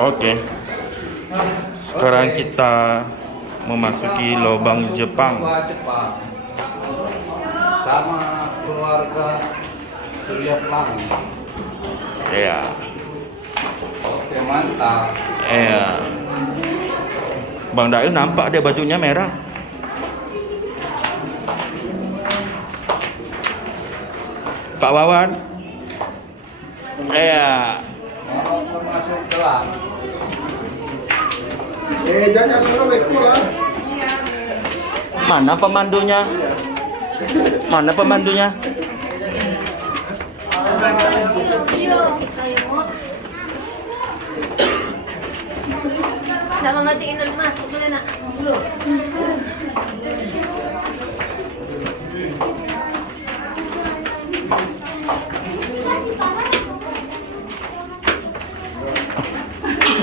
Oke. Sekarang kita memasuki lubang Jepang. Sama keluarga Surya Plang. Iya. Oke, mantap. Iya. Bang Dail nampak dia bajunya merah. Pak Wawan. Iya. Mau termasuk gelap. Jangan dulu beko lah. Mana pemandunya? Mana pemandunya? Dalam ngajakin masuk boleh nak?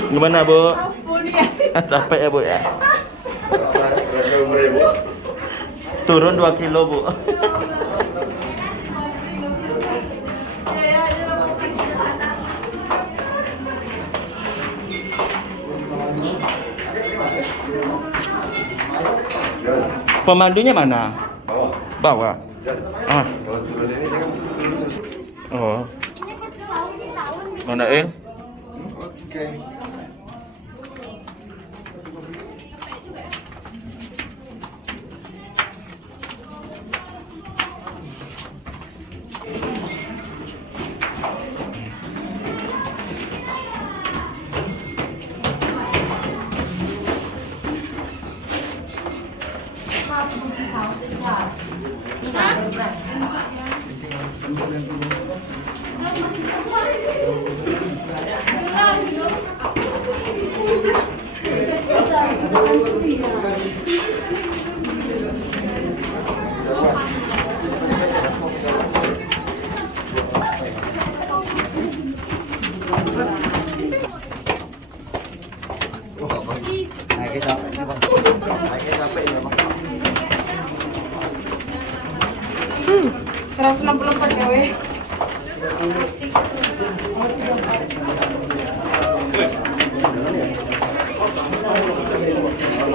Gimana, Bu? Capek ya, Bu ya? Rasa umur ibu. Turun 2 kilo, Bu. Pemandunya mana? Bawah. Bawah. Ah. Kalau turun ini jangan turun terus. Oh. Bang Dail. Oke. Capek ya, Bang. 164 ya weh.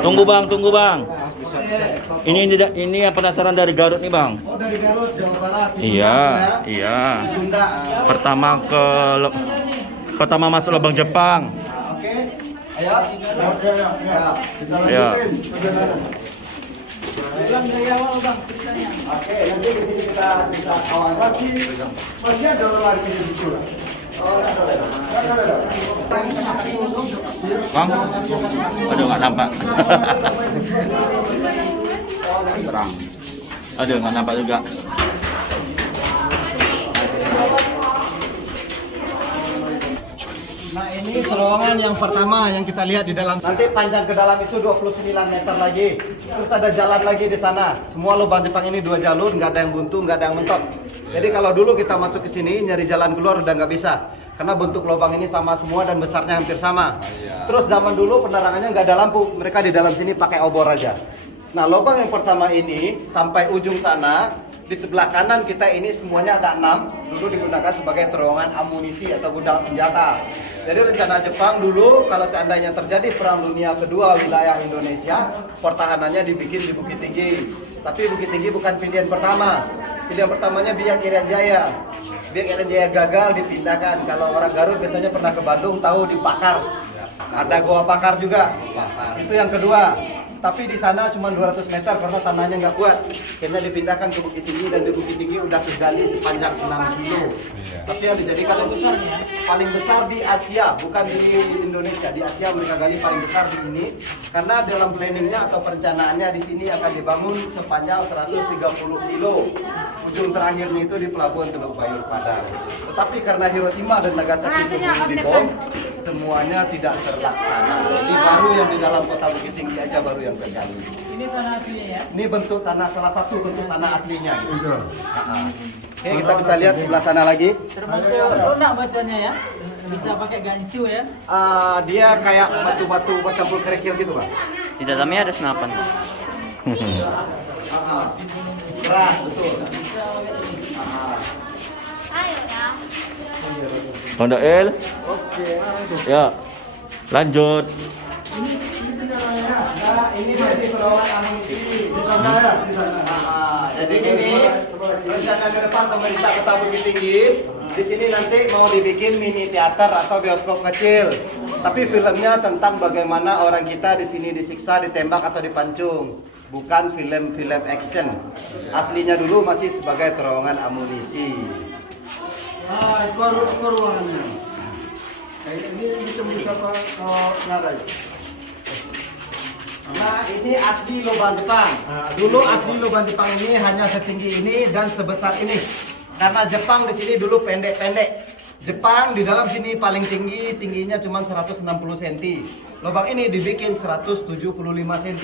Tunggu Bang. Ini yang penasaran dari Garut nih, Bang. Oh, dari Garut, Jawa Barat. Iya, iya. Sunda. Pertama masuk lubang Jepang. Oke. Ayo. Ayo. Oke, nanti di sini kita bisa kawan. Masih ada lagi di situ. Bang. Aduh, nggak nampak. Terang. Aduh, nggak nampak juga. Nah, ini terowongan yang pertama yang kita lihat di dalam. Nanti panjang ke dalam itu 29 meter lagi. Terus ada jalan lagi di sana. Semua lubang Jepang ini 2 jalur, nggak ada yang buntu, nggak ada yang mentok. Jadi kalau dulu kita masuk ke sini nyari jalan keluar udah nggak bisa. Karena bentuk lubang ini sama semua dan besarnya hampir sama. Terus zaman dulu penerangannya nggak ada lampu. Mereka di dalam sini pakai obor aja. Nah, lubang yang pertama ini sampai ujung sana. Di sebelah kanan kita ini semuanya ada 6. Dulu digunakan sebagai terowongan amunisi atau gudang senjata. Jadi rencana Jepang dulu kalau seandainya terjadi Perang Dunia Kedua wilayah Indonesia, pertahanannya dibikin di Bukit Tinggi. Tapi Bukit Tinggi bukan pilihan pertama. Pilihan pertamanya Biak Irian Jaya. Biak Irian Jaya gagal dipindahkan. Kalau orang Garut biasanya pernah ke Bandung tahu di Pakar. Ada Goa Pakar juga. Itu yang kedua. Tapi di sana cuma 200 meter karena tanahnya nggak kuat. Akhirnya dipindahkan ke Bukit Tinggi dan di Bukit Tinggi udah tergali sepanjang 6 kilo. Tapi yang dijadikan paling besar di Asia, bukan di Indonesia. Di Asia mereka gali paling besar di ini karena dalam planningnya atau perencanaannya di sini akan dibangun sepanjang 130 kilo. Ujung terakhirnya itu di Pelabuhan Teluk Bayur Padang. Tetapi karena Hiroshima dan Nagasaki itu dibom, semuanya tidak terlaksana. Jadi baru yang di dalam kota Bukit Tinggi aja baru yang tergali. Ini tanah aslinya ya? Ini bentuk tanah, salah satu bentuk tanah aslinya. Gitu. Oke, kita bisa lihat sebelah sana lagi. Termasuk lunak batuannya ya? Bisa pakai gancu ya? Dia kayak batu-batu bercampur kerikil gitu, Pak. Di dalamnya ada senapan. Keras, betul. Ayo ya. Bang Dail. Oke. Ya. Lanjut. Nah, ini masih terowongan amunisi. Jadi ini rencana ke depan pemerintah Kota Bukit Tinggi. Di sini nanti mau dibikin mini teater atau bioskop kecil. Tapi filmnya tentang bagaimana orang kita di sini disiksa, ditembak atau dipancung. Bukan film-film action. Aslinya dulu masih sebagai terowongan amunisi. Itu harus ruangannya. Ini bisa berapa ngarai? Nah, ini asli lubang Jepang. Dulu asli lubang Jepang ini hanya setinggi ini dan sebesar ini. Karena Jepang di sini dulu pendek-pendek. Jepang di dalam sini paling tinggi, tingginya cuma 160 cm. Lubang ini dibikin 175 cm.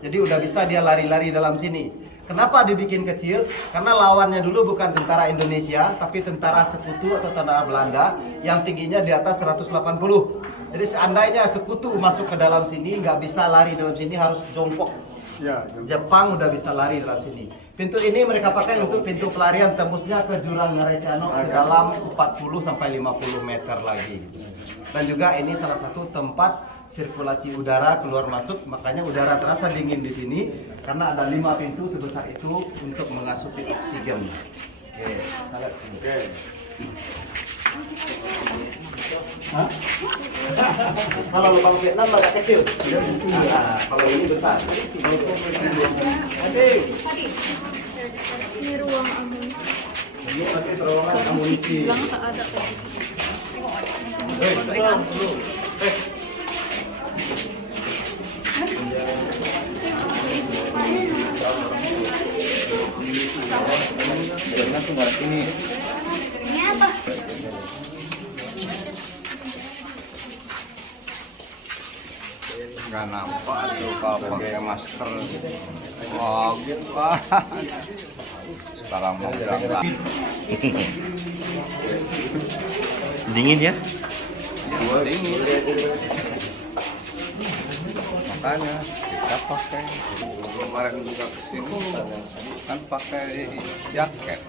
Jadi udah bisa dia lari-lari dalam sini. Kenapa dibikin kecil? Karena lawannya dulu bukan tentara Indonesia, tapi tentara sekutu atau tentara Belanda yang tingginya di atas 180. Jadi seandainya sekutu masuk ke dalam sini, nggak bisa lari dalam sini, harus jongkok. Jepang udah bisa lari dalam sini. Pintu ini mereka pakai untuk pintu pelarian tembusnya ke jurang Ngarai Siano sedalam 40 sampai 50 meter lagi. Dan juga ini salah satu tempat sirkulasi udara keluar masuk, makanya udara terasa dingin di sini karena ada 5 pintu sebesar itu untuk mengasupi oksigen. Oke, kita lihat sini. Hah? Kalau lubang Vietnam agak kecil. Nah, kalau ini besar. Ini ruang amunisi. Ini masih terowongan amunisi. Bilang tak ada. Ini apa? Nggak nampak tuh kalau pakai masker. Oh, gitu kan. Sekarang mau berangkat. Dingin ya? Dingin. Makanya kita pakai. Kemarin juga kesini kan pakai jaket.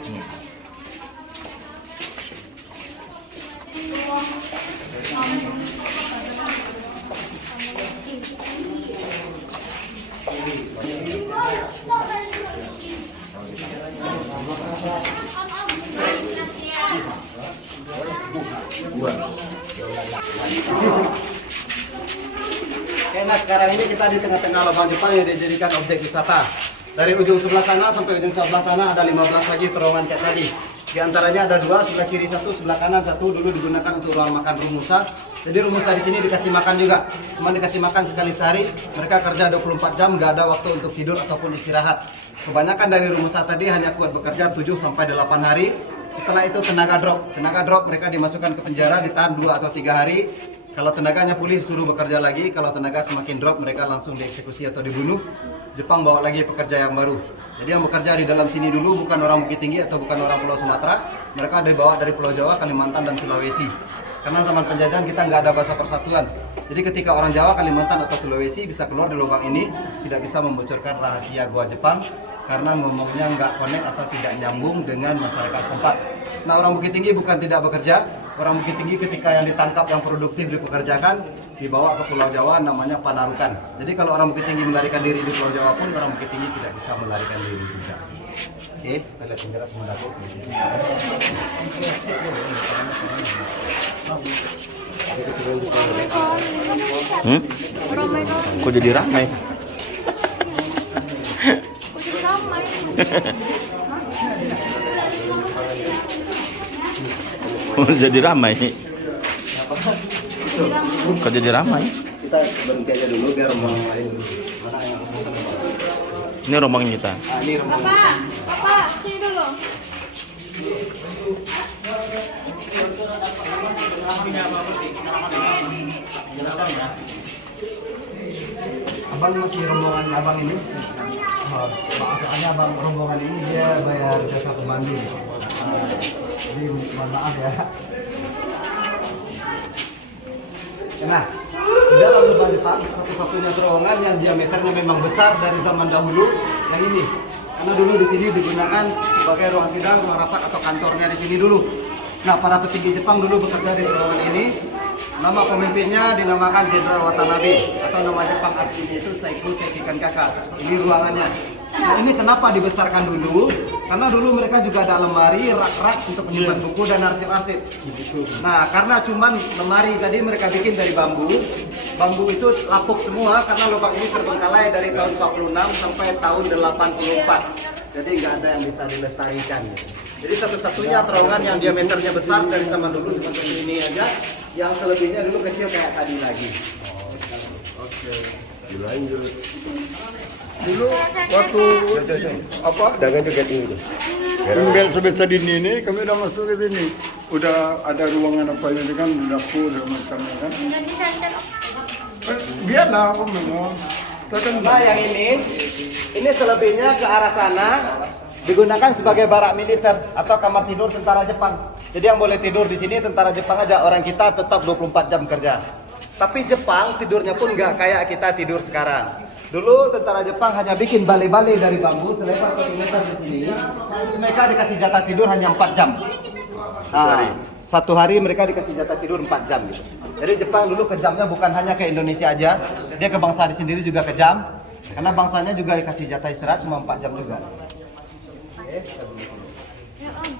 Oke, nah sekarang ini kita di tengah-tengah lubang Jepang yang dijadikan objek wisata. Dari ujung sebelah sana sampai ujung sebelah sana ada 15 lagi terowongan kayak tadi. Di antaranya ada 2, sebelah kiri 1, sebelah kanan 1, dulu digunakan untuk ruang makan Rumusa. Jadi Rumusa di sini dikasih makan juga. Cuma dikasih makan sekali sehari. Mereka kerja 24 jam, nggak ada waktu untuk tidur ataupun istirahat. Kebanyakan dari Rumusa tadi hanya kuat bekerja 7 sampai 8 hari. Setelah itu tenaga drop. Tenaga drop mereka dimasukkan ke penjara, ditahan 2 atau 3 hari. Kalau tenaganya pulih suruh bekerja lagi, kalau tenaga semakin drop mereka langsung dieksekusi atau dibunuh. Jepang bawa lagi pekerja yang baru. Jadi yang bekerja di dalam sini dulu bukan orang Bukit Tinggi atau bukan orang Pulau Sumatera. Mereka dibawa dari Pulau Jawa, Kalimantan, dan Sulawesi. Karena zaman penjajahan kita nggak ada bahasa persatuan. Jadi ketika orang Jawa, Kalimantan, atau Sulawesi bisa keluar di lubang ini, tidak bisa membocorkan rahasia gua Jepang karena ngomongnya nggak connect atau tidak nyambung dengan masyarakat setempat. Nah, orang Bukit Tinggi bukan tidak bekerja. Orang Bukit Tinggi ketika yang ditangkap yang produktif dipekerjakan dibawa ke Pulau Jawa, namanya Panarukan. Jadi kalau orang Bukit Tinggi melarikan diri di Pulau Jawa pun orang Bukit Tinggi tidak bisa melarikan diri juga. Oke, kita lihat penjara semua dapur. Kok jadi ramai? Kok jadi ramai? Kok jadi ramai? Kok jadi ramai? Kita berhenti aja dulu biar rombongan lain dulu. Mana yang Ini rombongan kita. ini rombongan. Papa, sini dulu. Abang masih rombongan abang ini. Oh, soalnya abang rombongan ini dia bayar jasa pemandu. Jadi mohon maaf ya. Nah, di dalam lubang Jepang satu-satunya terowongan yang diameternya memang besar dari zaman dahulu yang ini. Karena dulu di sini digunakan sebagai ruang sidang, ruang rapat atau kantornya di sini dulu. Nah, para petinggi Jepang dulu bekerja di terowongan ini. Nama pemimpinnya dinamakan Jenderal Watanabe atau nama Jepang aslinya itu Saiku Seikikan Kaka. Ini ruangannya. Nah ini kenapa dibesarkan dulu? Karena dulu mereka juga ada lemari, rak-rak untuk menyimpan buku dan arsip-arsip. Nah karena cuman lemari tadi mereka bikin dari bambu. Bambu itu lapuk semua karena lubang ini terbengkalai dari tahun 46 sampai tahun 84. Jadi nggak ada yang bisa dilestarikan. Jadi satu-satunya terowongan yang diameternya besar dari zaman dulu seperti ini aja. Yang selebihnya dulu kecil kayak tadi lagi. Oke. Dilanjut. Dulu waktu apa? Jangan juga tinggi. Tinggal sebesar ini kami udah masuk ke sini. Udah ada ruangan apa ini kan, dapur dan macamnya kan. Udah disenter. Biarlah aku memang. Nah yang ini selebihnya ke arah sana digunakan sebagai barak militer atau kamar tidur tentara Jepang. Jadi yang boleh tidur di sini tentara Jepang aja, orang kita tetap 24 jam kerja. Tapi Jepang tidurnya pun nggak kayak kita tidur sekarang. Dulu tentara Jepang hanya bikin balai-balai dari bambu selebar 1 meter di sini. Terus mereka dikasih jatah tidur hanya 4 jam. Nah, satu hari mereka dikasih jatah tidur 4 jam gitu. Jadi Jepang dulu kejamnya bukan hanya ke Indonesia aja, dia ke bangsa di sendiri juga kejam. Karena bangsanya juga dikasih jatah istirahat cuma 4 jam juga. Oke, kita dulu. Ya Om.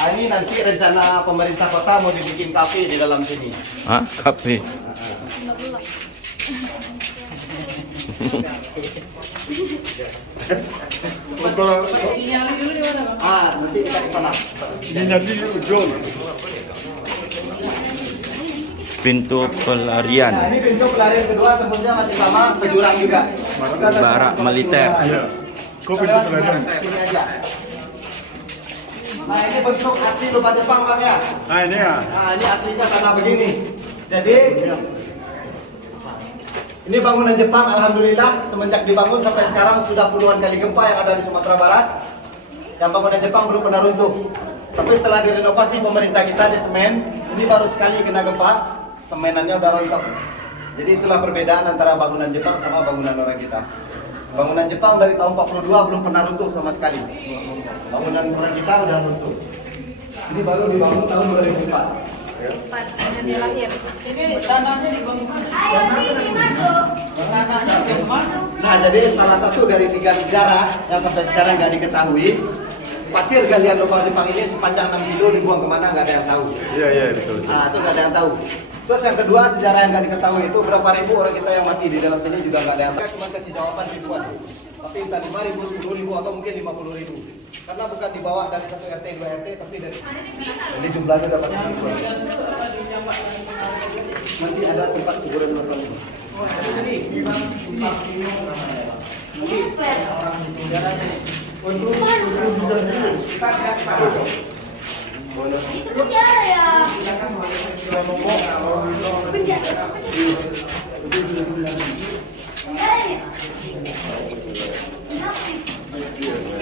Ini nanti rencana pemerintah kota mau dibikin kafe di dalam sini. Hah? Kafe. Kalau Dinyali dulu di mana, Bang? Nanti kita ke sana. ini nanti di ujung. Pintu pelarian. Nah, ini pintu pelarian kedua tembusnya masih sama ke jurang juga. Barak militer. Ya. Kau pintu pelarian. Sini aja. Nah, ini bentuk asli lubang Jepang, Bang ya. Nah ini ya. Nah, ini aslinya tanah begini. Jadi ini bangunan Jepang, alhamdulillah semenjak dibangun sampai sekarang sudah puluhan kali gempa yang ada di Sumatera Barat. Yang bangunan Jepang belum pernah runtuh. Tapi setelah direnovasi pemerintah kita di semen, ini baru sekali kena gempa, semenannya udah rontok. Jadi itulah perbedaan antara bangunan Jepang sama bangunan orang kita. Bangunan Jepang dari tahun 42 belum pernah runtuh sama sekali. Bangunan orang kita udah runtuh. Ini baru dibangun tahun 2004. Udah dilahir. Ini tanahnya dibangun mana? Tanahnya dibangun mana? Nah, jadi salah satu dari 3 sejarah yang sampai sekarang nggak diketahui, pasir galian lubang Jepang ini sepanjang 6 kilo dibuang kemana nggak ada yang tahu. Iya betul. Nah, itu nggak ada yang tahu. Terus yang kedua sejarah yang nggak diketahui itu berapa ribu orang kita yang mati di dalam sini juga nggak ada yang tahu. Cuma kasih jawaban ribuan. Tapi entah 5.000, 10.000 atau mungkin 50.000. Karena bukan dibawa dari 1 RT, 2 RT, tapi dari jadi jumlahnya udah pasti ribuan. Nanti ada tempat kuburan masalah. Itu tiara ya.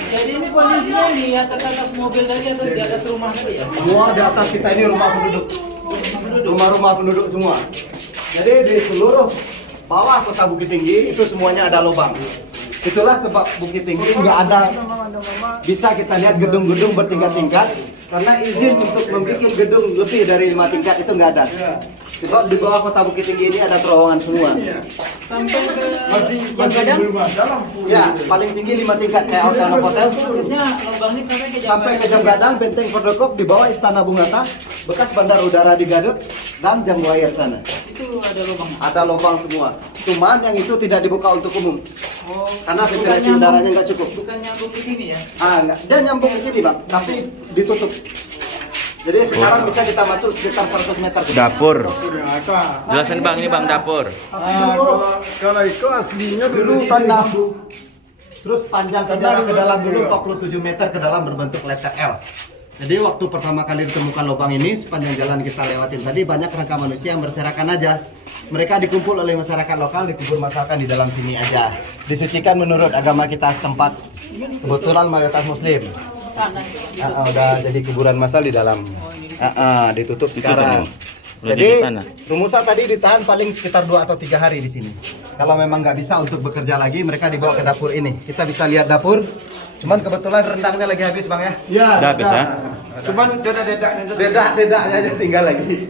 Jadi ini kondisinya di atas mobil tadi atau di atas rumah tadi ya? Semua di atas kita ini rumah penduduk. Rumah-rumah penduduk semua. Jadi di seluruh bawah kota Bukit Tinggi itu semuanya ada lubang. Itulah sebab Bukit Tinggi nggak ada, bisa kita lihat gedung-gedung bertingkat-tingkat karena izin untuk membuat gedung lebih dari 5 tingkat itu nggak ada. Sebab di bawah kota Bukit Tinggi ini ada terowongan semua. Sampai ke Masih Gadang? belum ada lampu. Ya, paling tinggi 5 tingkat kayak hotel-hotel. Maksudnya lubang ini sampai ke Sampai ke Jam Gadang, Benteng Fordokop, di bawah Istana Bungata, bekas bandar udara di Garut, dan Jam Wire sana. Itu ada lubang. Ada lubang semua. Cuman yang itu tidak dibuka untuk umum. Oh, Karena bukan ventilasi nyambung- udaranya nggak cukup. Bukan nyambung ke sini ya? Enggak. Dia nyambung ke sini, Bang, tapi ditutup. Jadi sekarang bisa kita masuk sekitar 100 meter. Dapur. Udah ada. Jelasin Bang, ini Bang dapur. Kalau itu aslinya Dulu dulu tanah. Terus panjang ke dalam dulu 47 meter ke dalam berbentuk letter L. Jadi waktu pertama kali ditemukan lubang ini, sepanjang jalan kita lewatin tadi banyak rangka manusia yang berserakan aja. Mereka dikumpul oleh masyarakat lokal, dikubur masyarakat di dalam sini aja. Disucikan menurut agama kita setempat. Kebetulan mayoritas Muslim. Udah jadi kuburan massal di dalam. Ditutup sekarang. Udah Jadi di sana. rumusan tadi ditahan paling sekitar 2 atau 3 hari di sini. Kalau memang nggak bisa untuk bekerja lagi, mereka dibawa ke dapur ini. Kita bisa lihat dapur. Cuman kebetulan rendangnya lagi habis bang ya. Ya, Udah habis ya? Cuman dedak-dedaknya itu. Dedak-dedaknya aja tinggal lagi.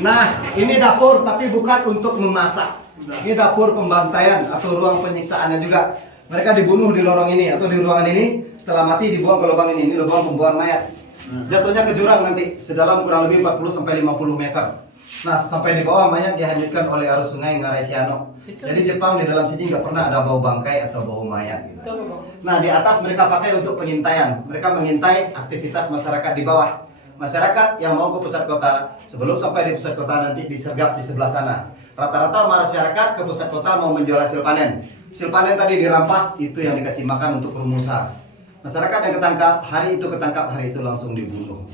Nah, ini dapur tapi bukan untuk memasak. Ini dapur pembantaian atau ruang penyiksaannya juga. Mereka dibunuh di lorong ini atau di ruangan ini. Setelah mati dibuang ke lubang ini. Ini lubang pembuangan mayat. Jatuhnya ke jurang nanti sedalam kurang lebih 40 sampai 50 meter. Nah, sampai di bawah mayat dihanyutkan oleh arus sungai Ngarai Siano. Jadi Jepang di dalam sini nggak pernah ada bau bangkai atau bau mayat gitu. Nah, di atas mereka pakai untuk pengintaian. Mereka mengintai aktivitas masyarakat di bawah. Masyarakat yang mau ke pusat kota, sebelum sampai di pusat kota nanti disergap di sebelah sana. Rata-rata masyarakat ke pusat kota mau menjual hasil panen. Hasil panen tadi dirampas, itu yang dikasih makan untuk rumusa. Masyarakat yang ketangkap, hari itu langsung dibunuh.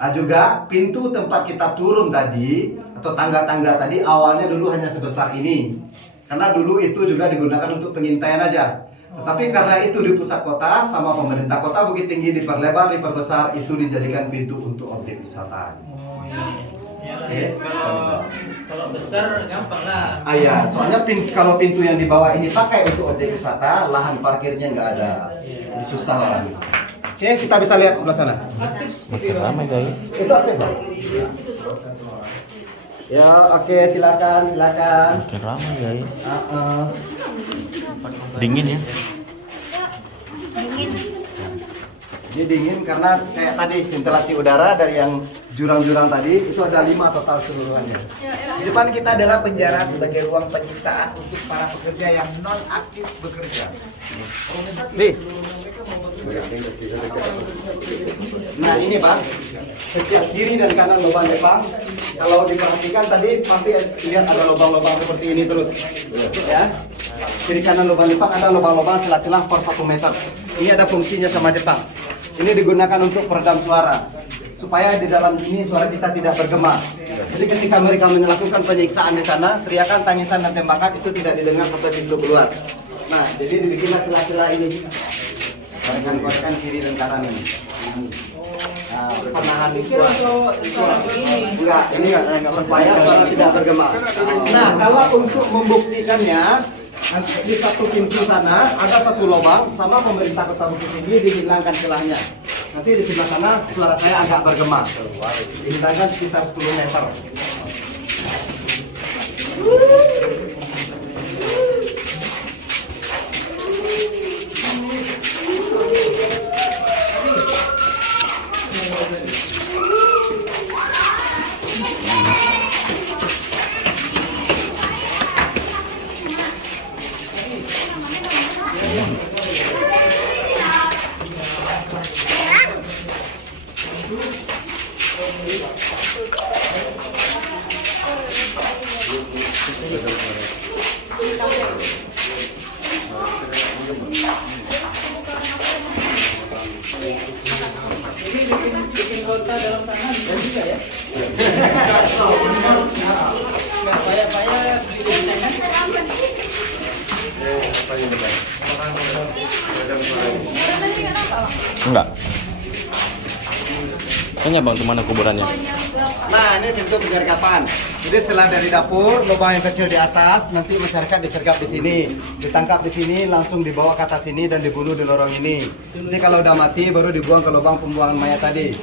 Nah, juga pintu tempat kita turun tadi atau tangga-tangga tadi awalnya dulu hanya sebesar ini. Karena dulu itu juga digunakan untuk pengintaian aja. Tetapi karena itu di pusat kota sama pemerintah kota Bukit Tinggi diperlebar, diperbesar, itu dijadikan pintu untuk objek wisata. Oke, Kalau besar gampang lah. iya, soalnya kalau pintu yang di bawah ini pakai untuk objek wisata, lahan parkirnya nggak ada, ini susah orang. Oke, kita bisa lihat sebelah sana. Makin ramai guys. Itu aktif Bang? Ya, oke, silakan. Makin ramai guys. Dingin ya. Dia dingin karena kayak tadi ventilasi udara dari yang jurang-jurang tadi itu ada 5 total keseluruhannya. Di depan kita adalah penjara sebagai ruang penyiksaan untuk para pekerja yang non aktif bekerja. Nah ini Bang, setiap kiri dan kanan lubang Jepang, kalau diperhatikan tadi pasti lihat ada lubang-lubang seperti ini terus, ya. Kiri kanan lubang Jepang ada lubang-lubang celah-celah per 1 meter. Ini ada fungsinya sama Jepang. Ini digunakan untuk peredam suara, supaya di dalam ini suara kita tidak bergema. Jadi ketika mereka melakukan penyiksaan di sana, teriakan, tangisan, dan tembakan itu tidak didengar sampai pintu keluar. Nah, jadi dibikinlah celah-celah ini. Korekan kiri dan kanan ini. Nah, penahan suara. Enggak, ini supaya suara tidak bergema. Nah, kalau untuk membuktikannya, nanti di satu pintu sana ada 1 lubang sama pemerintah Kota Bukit Tinggi dihilangkan celahnya. Nanti di sebelah sana suara saya agak bergema. Dihilangkan sekitar 10 meter. Bikin kota dalam tanah bisa juga ya? Nggak payah-payah beli di tanah. Enggak. Tanya bang, kemana kuburannya? Nah, ini pintu penyergapan. Jadi setelah dari dapur, lubang yang kecil di atas, nanti masyarakat disergap di sini, ditangkap di sini, langsung dibawa ke atas sini dan dibunuh di lorong ini. Jadi kalau udah mati, baru dibuang ke lubang pembuangan mayat tadi.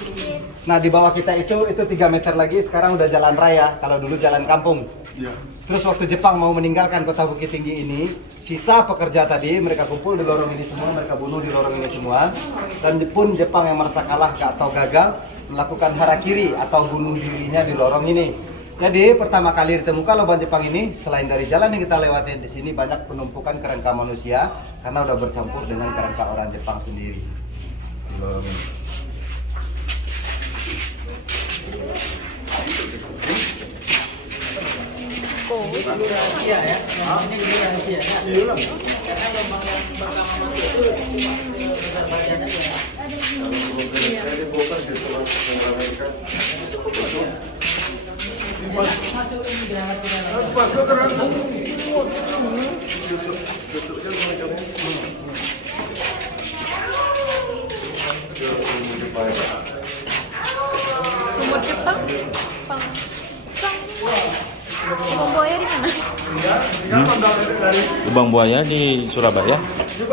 Nah, di bawah kita itu 3 meter lagi, sekarang udah jalan raya. Kalau dulu jalan kampung. Terus waktu Jepang mau meninggalkan Kota Bukit Tinggi ini, sisa pekerja tadi mereka kumpul di lorong ini semua, mereka bunuh di lorong ini semua. Dan pun Jepang yang merasa kalah atau gagal melakukan harakiri atau bunuh dirinya di lorong ini. Jadi pertama kali ditemukan lubang Jepang ini, selain dari jalan yang kita lewatin di sini banyak penumpukan kerangka manusia karena udah bercampur dengan kerangka orang Jepang sendiri. Dulu rahasia ya. Ini dulu rahasia ya. Karena lubang yang pertama masuk itu besar badan aja. Masuk ini gerakan. Lubang buaya di mana? Lubang buaya di Surabaya. Di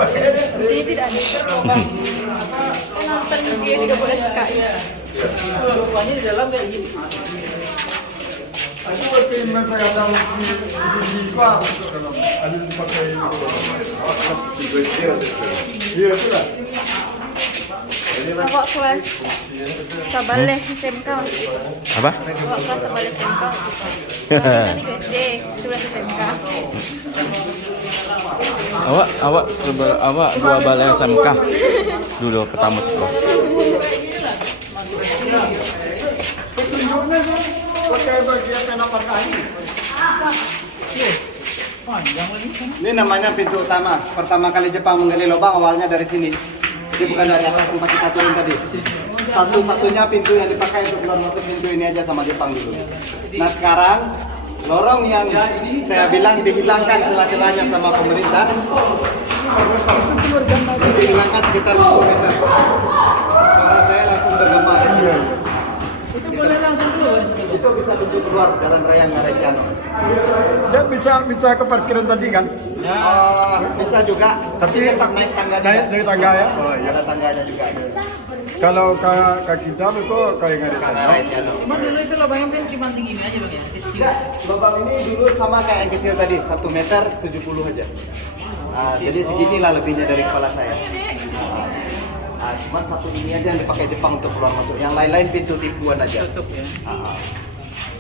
sini tidak ada. Nonton dia 13 kali. Lubangnya di dalam kayak gini. Aku pakai mata kadang di apa ada pakai iya itu lah. Bawa kelas Sabale SMK waktu itu. Apa? Bawa kelas Sabale SMK waktu itu. Kita di SD, 11 SMK. Awak dua balai SMK dulu pertama sekolah. Tunjuknya tuh pakai bagian pena perkali. Panjang lagi. Ini namanya pintu utama. Pertama kali Jepang menggali lubang awalnya dari sini. Jadi bukan dari atas tempat kita turun tadi. Satu-satunya pintu yang dipakai untuk keluar masuk pintu ini aja sama Jepang dulu. Nah sekarang lorong yang saya bilang dihilangkan celah-celahnya sama pemerintah, dihilangkan sekitar 10 meter. Suara saya langsung bergema di sini. Itu boleh langsung keluar. Itu bisa menuju keluar jalan raya Ngaresiano. Dia bisa ke parkiran tadi kan? Bisa juga, tapi tetap naik tangga. Naik tangga ya? Oh iya. Ada tangganya juga. Kalau ke kita itu kayak nggak ada sana. Ngaresiano. Cuma dulu itu lubangnya kan cuma segini aja bang ya, kecil. Enggak, lubang ini dulu sama kayak yang kecil tadi, 1 meter 70 aja. Jadi seginilah lebihnya dari kepala saya. Cuman satu ini aja yang dipakai Jepang untuk keluar masuk. Yang lain-lain pintu tipuan aja. Tutup ya.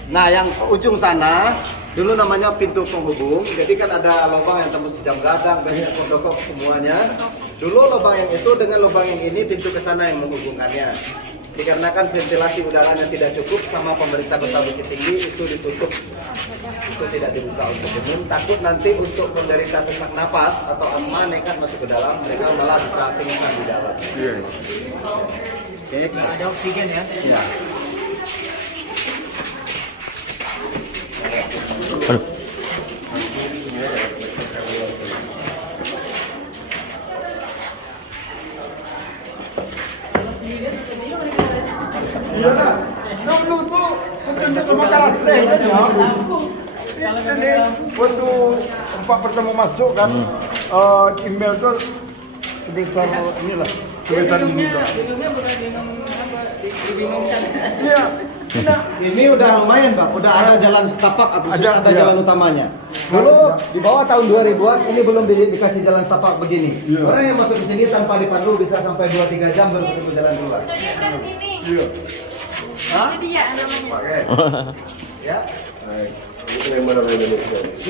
Nah, yang ujung sana dulu namanya pintu penghubung. Jadi kan ada lubang yang tembus jam gadang, banyak pondokok semuanya. Dulu lubang yang itu dengan lubang yang ini pintu ke sana yang menghubungkannya. Dikarenakan ventilasi udaranya tidak cukup sama pemerintah Kota Bukit Tinggi itu ditutup. Itu tidak dibuka untuk umum. Takut nanti untuk penderita sesak napas atau asma nekat masuk ke dalam, mereka malah bisa pingsan di dalam. Iya. Oke. Ada oksigen ya. Ya. Aduh. Iya dah. Dulu tuh petunjuk sama karakternya sih ya. Ini waktu tempat pertama masuk kan, email tuh sebesar inilah, sebesar ini lah. Filmnya bukan dengan apa dibingungkan. Iya. Ini udah lumayan Pak, udah ada jalan setapak atau ada iya. jalan utamanya. Dulu di bawah tahun 2000-an ini belum dikasih jalan setapak begini. Iya. Orang yang masuk ke sini tanpa dipandu bisa sampai 2-3 jam baru ketemu jalan keluar. Udah dia kan sini. Iya. Ini dia namanya. Ya.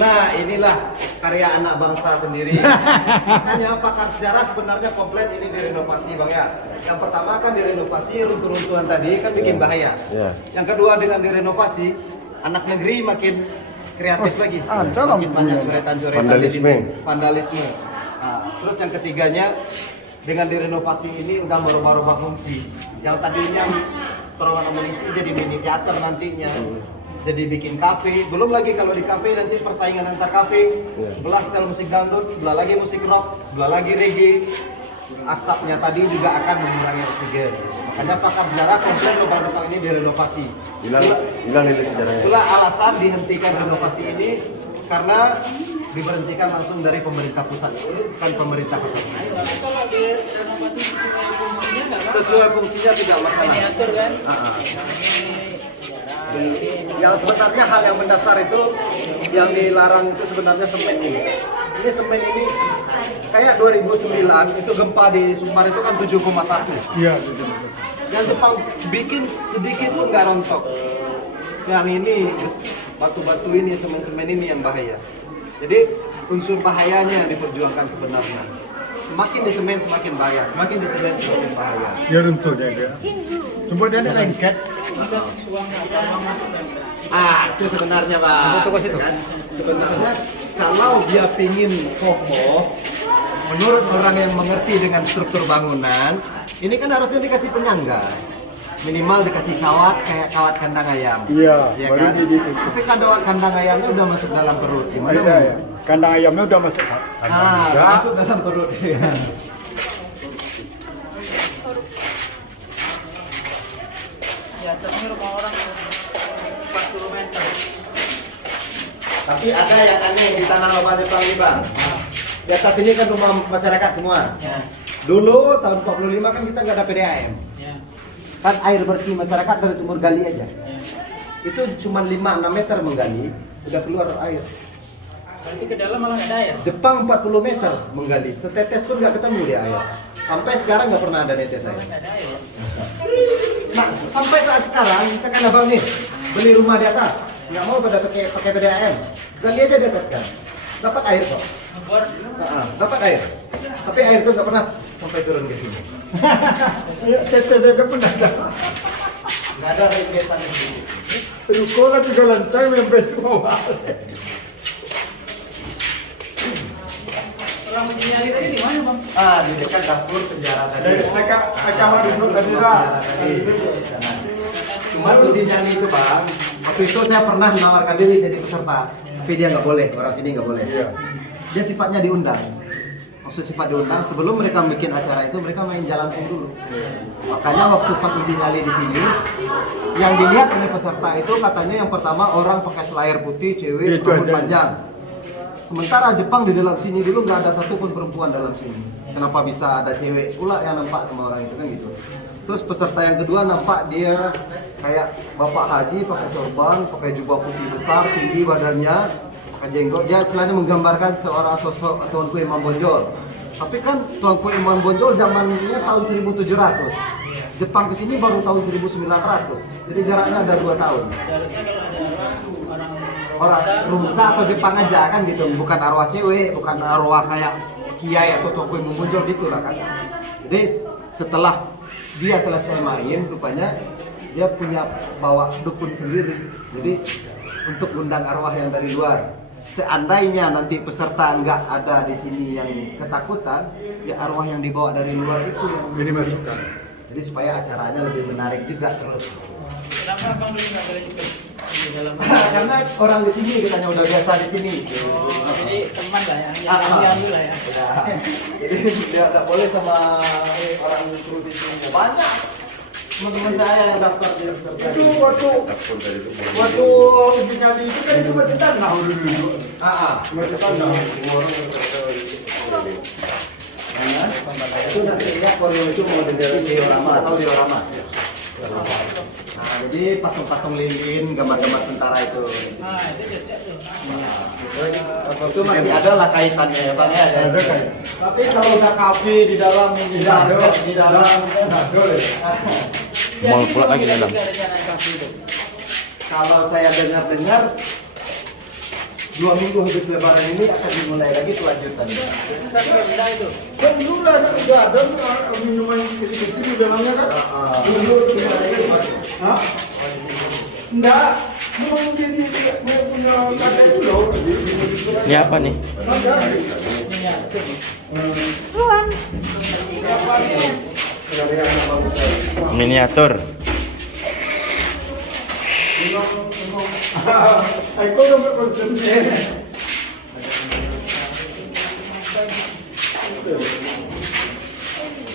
Nah, inilah karya anak bangsa sendiri. Makanya pakar sejarah sebenarnya komplain ini direnovasi, Bang ya. Yang pertama kan direnovasi, runtuh-runtuhan tadi kan bikin bahaya. Ya. Yang kedua dengan direnovasi, anak negeri makin kreatif lagi. ada Makin banyak coretan-coretan di sini. Vandalisme. Nah, terus yang ketiganya dengan direnovasi ini udah merubah-rubah fungsi. Yang tadinya terowongan amunisi jadi mini teater nantinya. Jadi bikin kafe, belum lagi kalau di kafe nanti persaingan antar kafe, sebelah setel musik dangdut, sebelah lagi musik rock, sebelah lagi reggae. Asapnya tadi juga akan mengurangi oksigen. Makanya pakar sejarah komplain lubang Jepang ini direnovasi. Hilang itu sejarahnya. Itulah alasan dihentikan renovasi ini karena diberhentikan langsung dari pemerintah pusat, bukan pemerintah kota. Kalau dia renovasi sesuai fungsinya nggak apa-apa. Sesuai fungsinya tidak masalah. Diatur kan. Yang sebenarnya hal yang mendasar itu yang dilarang itu sebenarnya semen ini. Ini semen ini kayak 2009 itu gempa di Sumpar itu kan 7,1. Iya. Yang Jepang bikin sedikit pun nggak rontok. Yang ini batu-batu ini, semen-semen ini yang bahaya. Jadi unsur bahayanya yang diperjuangkan sebenarnya. Semakin di semen semakin bahaya, semakin di semen semakin bahaya. Dia runtuh dia. Coba dia ada lengket. Itu sebenarnya Pak. Dan sebenarnya kalau dia pingin kokoh, menurut orang yang mengerti dengan struktur bangunan, ini kan harusnya dikasih penyangga. Minimal dikasih kawat kayak kawat kandang ayam. Iya, Ya baru kan? ditutup. Tapi kalau kandang ayamnya udah masuk dalam perut, gimana? Ada ya. Kandang ayamnya udah masuk. Masuk dalam perut. Ya, rumah orang. Tapi ada yang aneh di tanah Lobang Jepang ini bang. Di atas ini kan rumah masyarakat semua. Ya. Dulu tahun 45 kan kita nggak ada PDAM. Ya. Kan air bersih masyarakat dari sumur gali aja. Ya. Itu cuma 5-6 meter menggali, udah keluar air. Berarti ke dalam malah nggak ada air. Jepang 40 meter menggali, setetes pun nggak ketemu di air. Sampai sekarang nggak pernah ada netes air. Nggak ada air. Nah, sampai saat sekarang, misalkan abang nih beli rumah di atas, nggak mau pada pakai PDAM, gali aja di atas kan, dapat air kok. Ngebor. Dapat air. Tapi air itu nggak pernah sampai turun ke sini. Tetes aja pernah ada. Nggak ada regesan di sini. Sekolah 3 lantai sampai ke bawah. Orang uji nyali tadi di mana bang? Di dekat dapur penjara tadi. Dekat kamar duduk tadi lah. Cuma uji nyali itu bang, waktu itu saya pernah menawarkan diri jadi peserta, tapi dia nggak boleh, orang sini nggak boleh. Iya. Dia sifatnya diundang. Maksud sifat diundang, sebelum mereka bikin acara itu mereka main jalankum dulu. Makanya waktu pas uji nyali di sini, yang dilihat oleh peserta itu katanya yang pertama orang pakai selayar putih, cewek, Itu rambut aja. panjang. Sementara Jepang di dalam sini dulu nggak ada satupun perempuan dalam sini. Kenapa bisa ada cewek pula yang nampak sama orang itu kan gitu. Terus peserta yang kedua nampak dia kayak bapak haji pakai sorban, pakai jubah putih besar, tinggi badannya, pakai jenggot. Dia istilahnya menggambarkan seorang sosok Tuanku Imam Bonjol. Tapi kan Tuanku Imam Bonjol zamannya tahun 1700. Jepang kesini baru tahun 1900. Jadi jaraknya ada 2 tahun. Seharusnya kalau ada Orang Rumsa atau Jepang aja kan gitu, bukan arwah cewek, bukan arwah kayak kiai atau Tuanku Imam Bonjol gitu lah kan. Jadi setelah dia selesai main, rupanya dia punya bawa dukun sendiri. Jadi untuk undang arwah yang dari luar. Seandainya nanti peserta nggak ada di sini yang ketakutan, ya arwah yang dibawa dari luar itu yang Ini masukkan. jadi supaya acaranya lebih menarik juga terus. Kenapa bang dulu nggak boleh ikut di dalam? Karena orang di sini katanya udah biasa di sini. Oh, jadi teman lah ya, Ah, yang ah. ganggu lah ya. Jadi dia nggak boleh sama orang kru di sini. Banyak teman-teman saya yang daftar jadi peserta. Itu waktu uji nyali itu kan itu masih tanah dulu. Masih tanah. Itu nanti lihat kalau itu mau dilihat diorama atau diorama. Nah, jadi patung-patung lilin, gambar-gambar tentara itu. Nah, itu cocok tuh. Itu masih ada lah kaitannya ya bang ya. Ada kaitan. Tapi kalau udah kafe di dalam ini di dalam Mau pula lagi Jadi, dalam. juga rencana kafe itu. kalau saya dengar 2 minggu habis lebaran ini akan dimulai lagi kelanjutan. Itu satu beda itu. Kan dulu ada minuman kecil-kecil di dalamnya kan? Dulu Hah? Enggak. Memang dia punya kata itu loh. Ini apa nih? Miniatur. Aku udah berkonsen.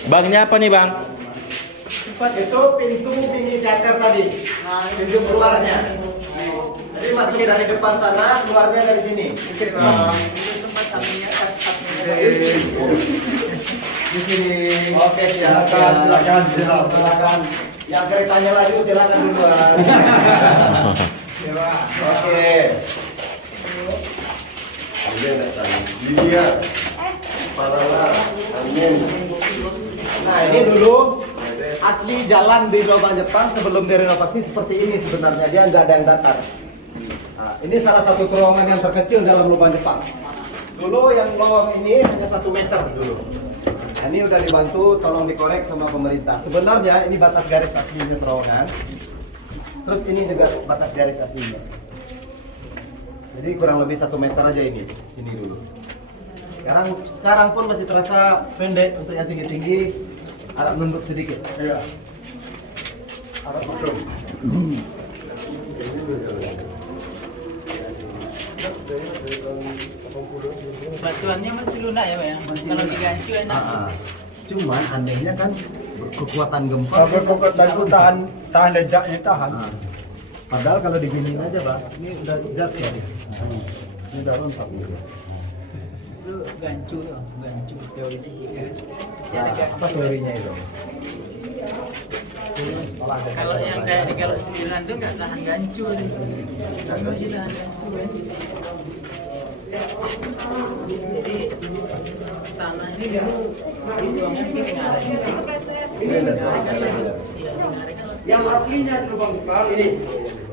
Bang, ini apa nih bang? Itu pintu mini teater tadi. Nah, pintu keluarnya. Jadi masuk dari depan sana, keluarnya dari sini. Di sini. Oke, silakan. Yang keretanya laju silakan duluan. Oke. Nah, ini dulu asli jalan di Lobang Jepang sebelum direnovasi seperti ini sebenarnya, dia nggak ada yang datar. Nah, ini salah satu terowongan yang terkecil dalam Lobang Jepang. Dulu yang lowong ini hanya 1 meter dulu. Nah, ini udah dibantu, tolong dikorek sama pemerintah. Sebenarnya ini batas garis aslinya terowongan. Terus ini juga batas garis aslinya. Jadi kurang lebih 1 meter aja ini, sini dulu. Sekarang pun masih terasa pendek untuk yang tinggi-tinggi, agak nunduk sedikit. Iya. Ada betul. Batuannya masih lunak ya, Pak ya? Kalau digancu enak. Cuman anehnya kan kekuatan gempa. Kalau kekuatan itu tahan ledaknya tahan. Padahal kalau diginiin aja, Bang, ini udah jat ya. Ini udah lengkap. Itu gancu ya, gancu teorinya sih. Apa teorinya itu? Kalau yang kayak di Galok 9 tuh nggak tahan gancu nih. Ini masih tahan gancu kan. Jadi tanah ini dulu dibuangnya mungkin ngarik. Yang aslinya itu Bang Bukal ini.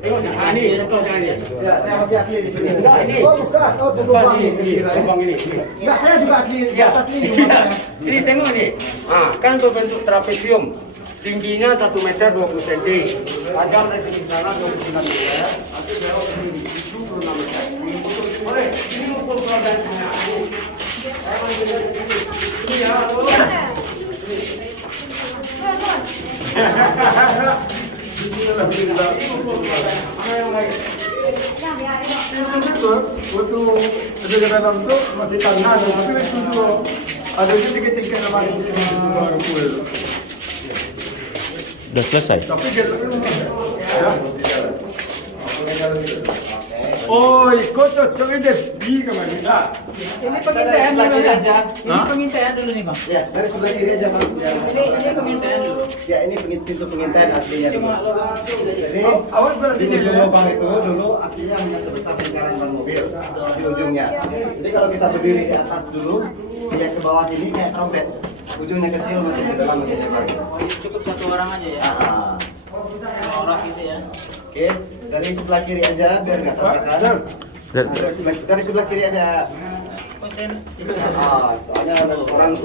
Ini contohnya ini. Ya, saya masih asli di sini. Enggak, ini. Oh, bukan. Oh, tuh lubang ini. Lubang ini. Enggak, saya juga asli di Ya. atas ini rumahnya. Ini tengok nih. Ah, kan berbentuk trapesium. Tingginya 1 meter 20 cm. Panjang dari sini sana 29 meter. Nanti belok ke sini 76 meter. Boleh, ini ukur kelandasannya. Saya masih lihat di sini. Ini ya. Mana yang lain? Itu waktu ada dalam tu masih tanah, tapi itu tu ada juga tingkat nama di baru kuil. Udah selesai. Tapi kita oh, ikut cocok ini bi kemana? Ini Dari pengintaian sebelah dulu kiri ya. aja. Ini pengintaian dulu nih Bang. Ya, dari sebelah kiri aja, Bang. Ya. Ini pengintaian dulu. Ya, ini pintu pengintaian aslinya dulu. Cuma lubang itu udah jadi. Jadi, Awas berarti di dia ujung ya. lubang itu dulu aslinya hanya sebesar lingkaran ban mobil di ujungnya. Jadi kalau kita berdiri di atas dulu, lihat ke bawah sini kayak trompet. Ujungnya kecil masuk ke dalam bagian lebar. Cukup satu orang aja ya. Ah. Orang gitu ya. Oke, dari sebelah kiri aja biar nggak tabrakan. Dari sebelah kiri aja. Konten. Ah, soalnya ada orang tuh.